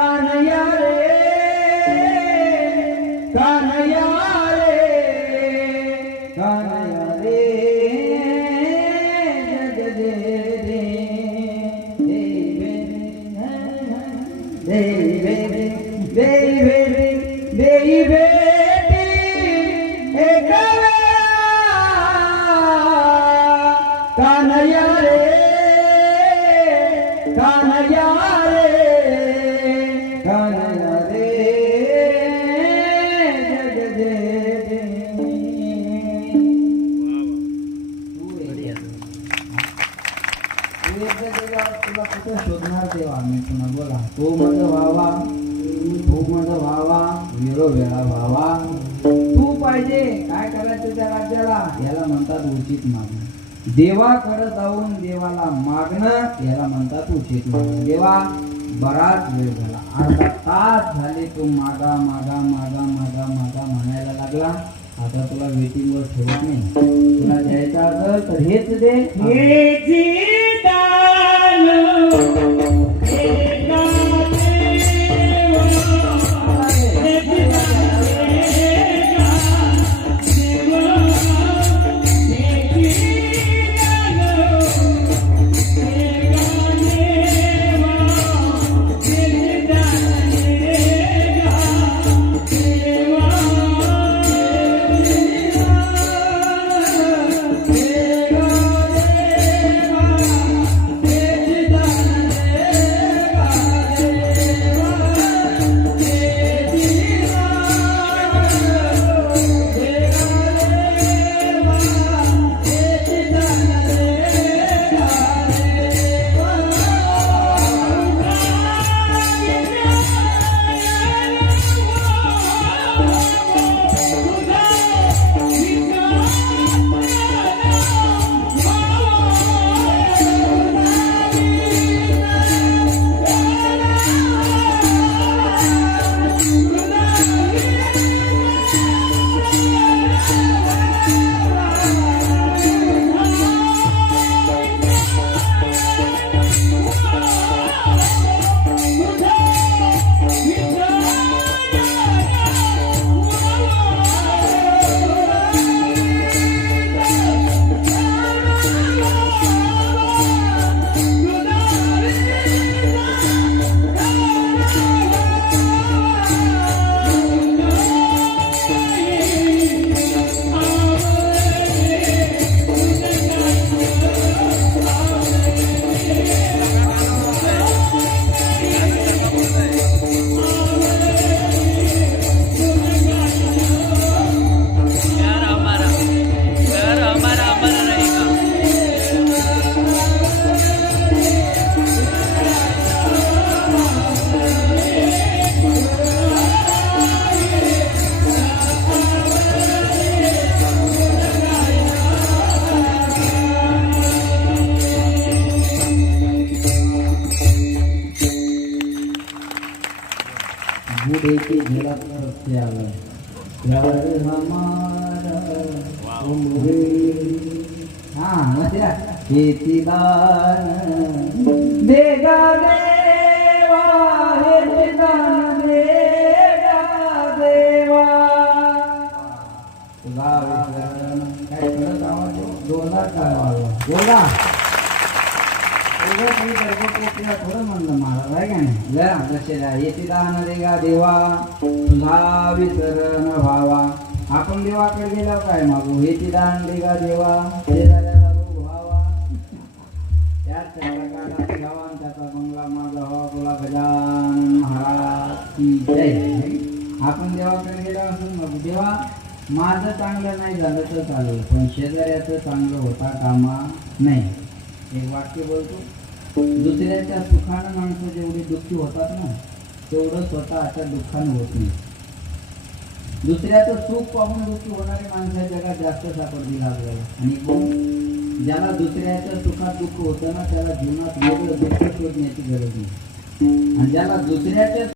कान्हैया रे कान्हैया रे कान्हैया रे जग दे दे देवे देवे देवे एक कान्हैया रे कान्हैया रे तुला कुठे शोधणार देवा मी पुन्हा बोला तो मज व्हावा तू मज व्हावा वेळोवेळा व्हावा तू पाहिजे काय करायचं त्या राज्याला? याला म्हणतात उचित मागणं देवाकडे जाऊन देवाला मागणं याला म्हणतात उचित मागणं. देवा बराच वेळ झाला. अर्धा तास झाले तो मागा मागा मागा मागा मागा म्हणायला लागला. आता तुला वेटिंग वर ठेवत नाही. तुला द्यायचं असेल तर हेच दे. बूढ़े की झलक हमारा हा मजा शेतीदान देगा थोडं म्हणलं नाही? येते दान देगा देवा तुझा विसरण व्हावा. आपण देवाकडे गेला काय मागू? येते दान देगा देवा त्याच त्याचा बंगला माझा व्हावा. बोला गजानन महाराज आपण देवाकडे गेला असून मागू देवा माझं चांगलं नाही झालं तर चालेल पण शेजाऱ्याचं चांगलं होता कामा नाही. एक वाक्य बोलतो. दुसऱ्याच्या सुखानं माणसं जेवढी दुःखी होतात ना तेवढं स्वतःच्या दुःखानं होत नाही. दुसऱ्याचं सुख पाहून दुःखी होणारी माणसं जगात जास्त सापडली लागलं आणि कोण? ज्याला दुसऱ्याच्या सुखात दुःख होतं ना त्याला जीवनात वेगळं दुःख शोधण्याची गरज नाही. आणि ज्याला दुसऱ्याच्या